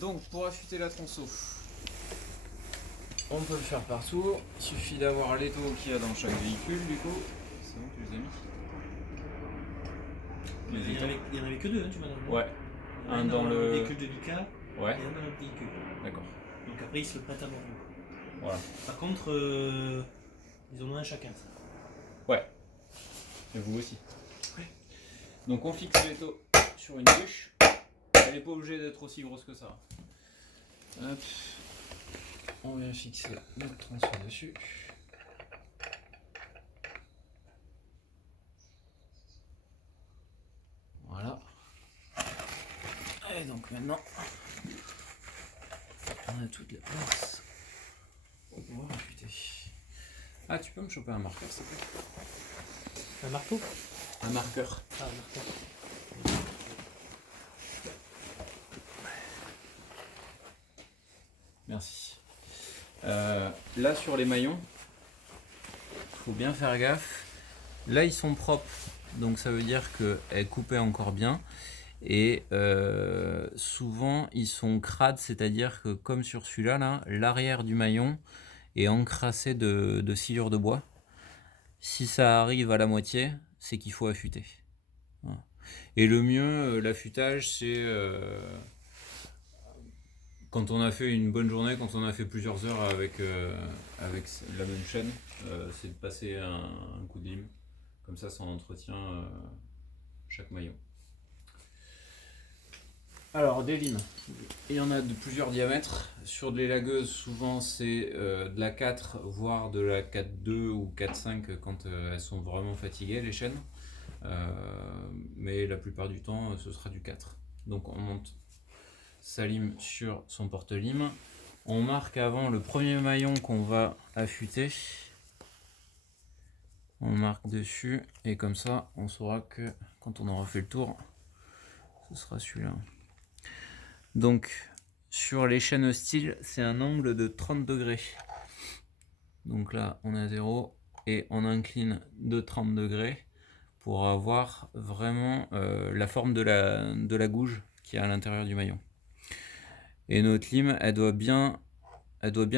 Donc pour affûter la tronçon, on peut le faire partout. Il suffit d'avoir l'étau qu'il y a dans chaque véhicule du coup. C'est bon, tu les as mis? Il n'y en avait que deux, hein, tu m'as dit. Ouais. Un dans le véhicule de Mika ouais. et un dans notre véhicule. D'accord. Donc après, ils se le prêtent à Bordeaux. Voilà. Par contre, ils en ont un chacun, ça. Ouais. Et vous aussi. Ouais. Donc on fixe l'étau sur une bûche. Elle n'est pas obligée d'être aussi grosse que ça. Hop. On vient fixer notre tronçon dessus. Voilà. Et donc maintenant, on a toute la place pour pouvoir affûter. Ah, tu peux me choper un marqueur, s'il te plaît? Un marteau? Un marqueur. Ah, un marteau. Merci. Là, sur les maillons, faut bien faire gaffe. Là, ils sont propres, donc ça veut dire qu'elle est coupée encore bien. Et souvent, ils sont crades, c'est-à-dire que comme sur celui-là, là, l'arrière du maillon est encrassé de sciure de bois. Si ça arrive à la moitié, c'est qu'il faut affûter. Voilà. Et le mieux, l'affûtage, c'est quand on a fait une bonne journée, quand on a fait plusieurs heures avec la même chaîne, c'est de passer un coup de lime. Comme ça entretient chaque maillon. Alors, des limes, il y en a de plusieurs diamètres. Sur de l'élagueuse, souvent c'est de la 4, voire de la 4,2 ou 4,5 quand elles sont vraiment fatiguées, les chaînes. Mais la plupart du temps, ce sera du 4. Donc on monte sa lime sur son porte-lime. On marque avant le premier maillon qu'on va affûter. On marque dessus et comme ça, on saura que quand on aura fait le tour, ce sera celui-là. Donc sur les chaînes hostiles, c'est un angle de 30 degrés. Donc là, on a 0 et on incline de 30 degrés pour avoir vraiment la forme de la gouge qui est à l'intérieur du maillon. Et notre lime, elle doit bien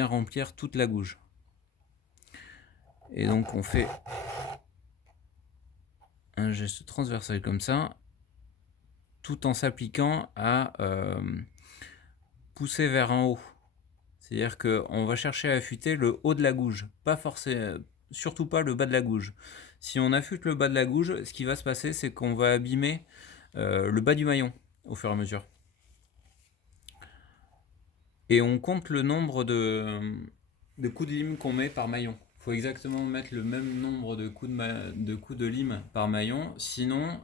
remplir toute la gouge. Et donc on fait un geste transversal comme ça, tout en s'appliquant à pousser vers en haut. C'est-à-dire qu'on va chercher à affûter le haut de la gouge, pas forcément, surtout pas le bas de la gouge. Si on affûte le bas de la gouge, ce qui va se passer, c'est qu'on va abîmer le bas du maillon au fur et à mesure. Et on compte le nombre de coups de lime qu'on met par maillon. Il faut exactement mettre le même nombre de coups de lime par maillon. Sinon,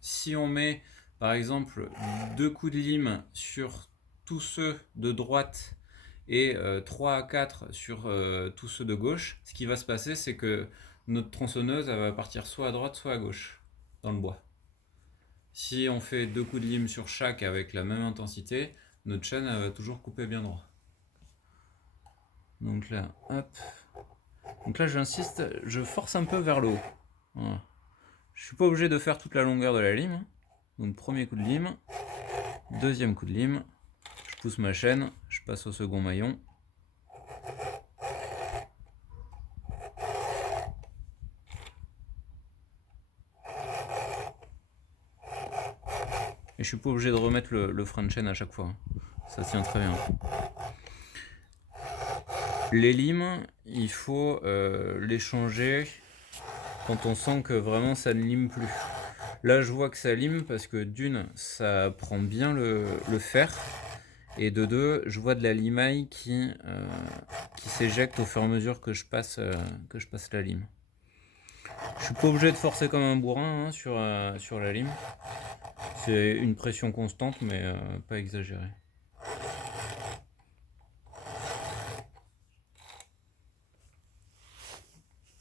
si on met par exemple 2 coups de lime sur tous ceux de droite et 3 à 4 sur tous ceux de gauche, ce qui va se passer, c'est que notre tronçonneuse elle va partir soit à droite, soit à gauche dans le bois. Si on fait 2 coups de lime sur chaque avec la même intensité, notre chaîne elle va toujours couper bien droit. Donc là, hop. Donc là, j'insiste, je force un peu vers le haut. Voilà. Je suis pas obligé de faire toute la longueur de la lime. Donc premier coup de lime, deuxième coup de lime, je pousse ma chaîne, je passe au second maillon. Et je suis pas obligé de remettre le frein de chaîne à chaque fois. Ça tient très bien. Les limes, il faut les changer quand on sent que vraiment ça ne lime plus. Là, je vois que ça lime parce que d'une, ça prend bien le fer. Et de deux, je vois de la limaille qui s'éjecte au fur et à mesure que je passe la lime. Je suis pas obligé de forcer comme un bourrin hein, sur la lime. C'est une pression constante, mais pas exagérée.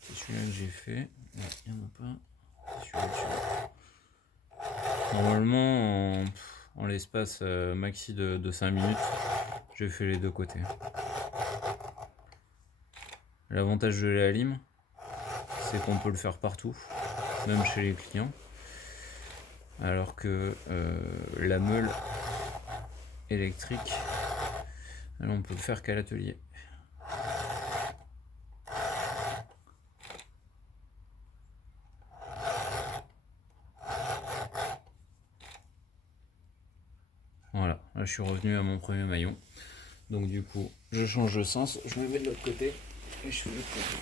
C'est celui-là que j'ai fait. Il n'y en a pas. C'est celui-là. Normalement, en l'espace maxi de 5 minutes, j'ai fait les deux côtés. L'avantage de la lime, c'est qu'on peut le faire partout, même chez les clients. Alors que la meule, électrique. Alors on peut le faire qu'à l'atelier. Voilà, là je suis revenu à mon premier maillon. Donc du coup, je change de sens, je me mets de l'autre côté et je fais l'autre côté.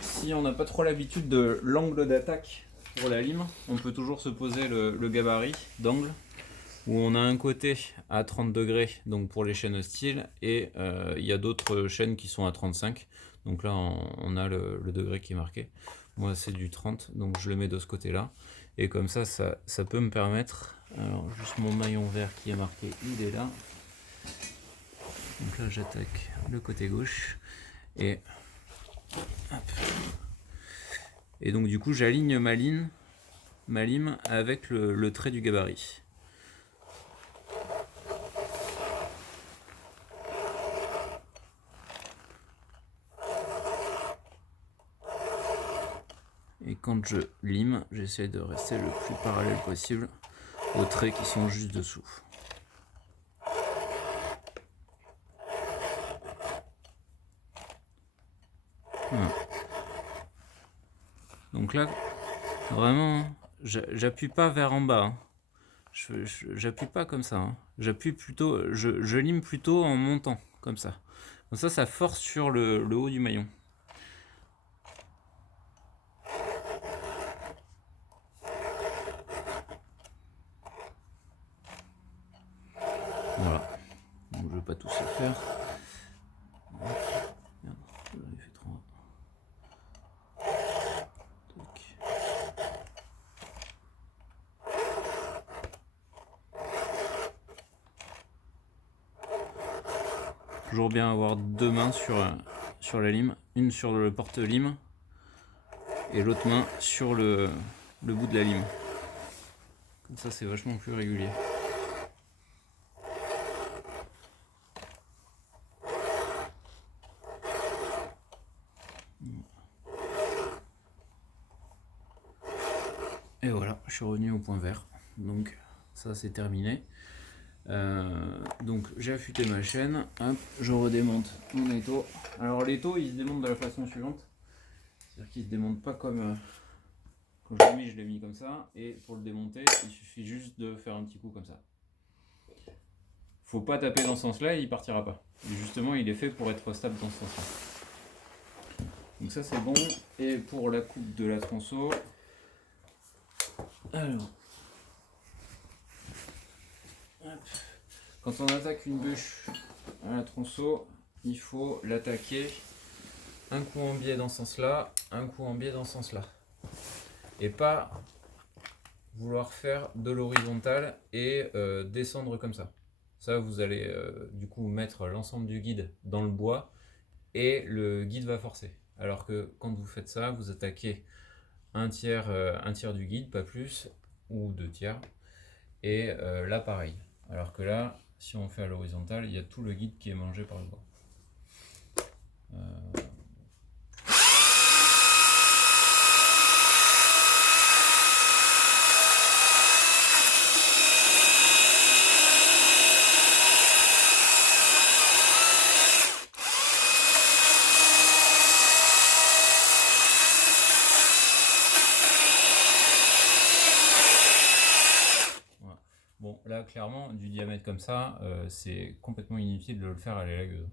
Si on n'a pas trop l'habitude de l'angle d'attaque pour la lime, on peut toujours se poser le gabarit d'angle où on a un côté à 30 degrés donc pour les chaînes hostiles et il y a d'autres chaînes qui sont à 35. Donc là on a le degré qui est marqué. Moi c'est du 30 donc je le mets de ce côté là et comme ça peut me permettre, alors juste mon maillon vert qui est marqué il est là. Donc là j'attaque le côté gauche et hop. Et donc du coup j'aligne ma lime avec le trait du gabarit. Et quand je lime, j'essaie de rester le plus parallèle possible aux traits qui sont juste dessous. Voilà. Donc là, vraiment, j'appuie pas vers en bas. Hein. J'appuie pas comme ça. Hein. J'appuie plutôt, je lime plutôt en montant, comme ça. Comme ça force sur le haut du maillon. Voilà. Donc je vais pas tous le faire. Merde, j'en ai fait trop. Toujours bien avoir deux mains sur la lime, une sur le porte-lime et l'autre main sur le bout de la lime. Comme ça c'est vachement plus régulier. Et voilà, je suis revenu au point vert. Donc ça c'est terminé. Donc j'ai affûté ma chaîne, hop, je redémonte mon étau. Alors l'étau il se démonte de la façon suivante, c'est-à-dire qu'il se démonte pas comme quand je l'ai mis comme ça, et pour le démonter il suffit juste de faire un petit coup comme ça. Faut pas taper dans ce sens-là, il partira pas. Et justement il est fait pour être stable dans ce sens-là. Donc ça c'est bon, et pour la coupe de la tronçon, alors hop. Quand on attaque une bûche à la tronçon, il faut l'attaquer un coup en biais dans ce sens-là, un coup en biais dans ce sens-là. Et pas vouloir faire de l'horizontale et descendre comme ça. Ça, vous allez du coup mettre l'ensemble du guide dans le bois et le guide va forcer. Alors que quand vous faites ça, vous attaquez un tiers du guide, pas plus, ou 2 tiers. Et là, pareil. Alors que là, si on fait à l'horizontale, il y a tout le guide qui est mangé par le bois. Bon, là, clairement, du diamètre comme ça, c'est complètement inutile de le faire à l'élagueuse.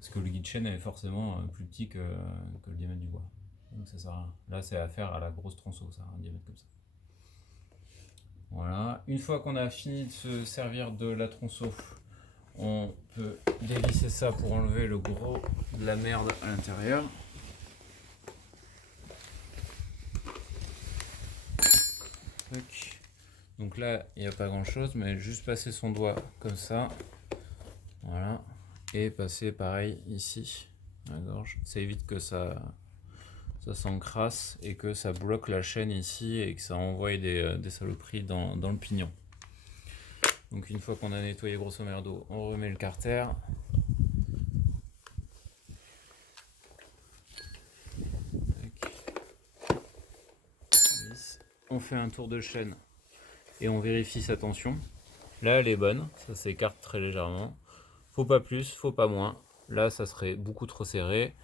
Parce que le guide chaîne est forcément plus petit que le diamètre du bois. Donc ça sert à rien. Là, c'est à faire à la grosse tronçon, ça, un diamètre comme ça. Voilà. Une fois qu'on a fini de se servir de la tronçon, on peut dévisser ça pour enlever le gros de la merde à l'intérieur. Donc là, il n'y a pas grand chose, mais juste passer son doigt comme ça. Voilà. Et passer pareil ici, à la gorge. Ça évite que ça s'encrasse et que ça bloque la chaîne ici et que ça envoie des saloperies dans le pignon. Donc une fois qu'on a nettoyé grosso merdo, on remet le carter. On fait un tour de chaîne et on vérifie sa tension. Là, elle est bonne, ça s'écarte très légèrement. Faut pas plus, faut pas moins. Là, ça serait beaucoup trop serré.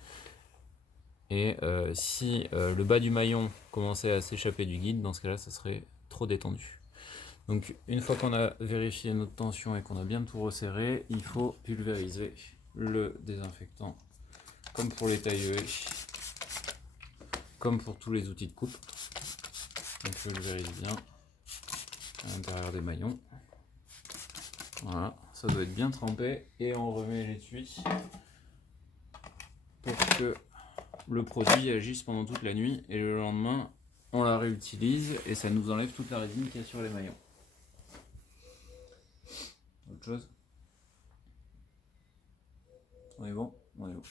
Et si le bas du maillon commençait à s'échapper du guide, dans ce cas-là, ça serait trop détendu. Donc une fois qu'on a vérifié notre tension et qu'on a bien tout resserré, il faut pulvériser le désinfectant, comme pour les tailleuses, comme pour tous les outils de coupe. On pulvérise bien à l'intérieur des maillons. Voilà, ça doit être bien trempé et on remet l'étui pour que le produit agisse pendant toute la nuit et le lendemain on la réutilise et ça nous enlève toute la résine qu'il y a sur les maillons. Autre chose? On est bon? On est bon.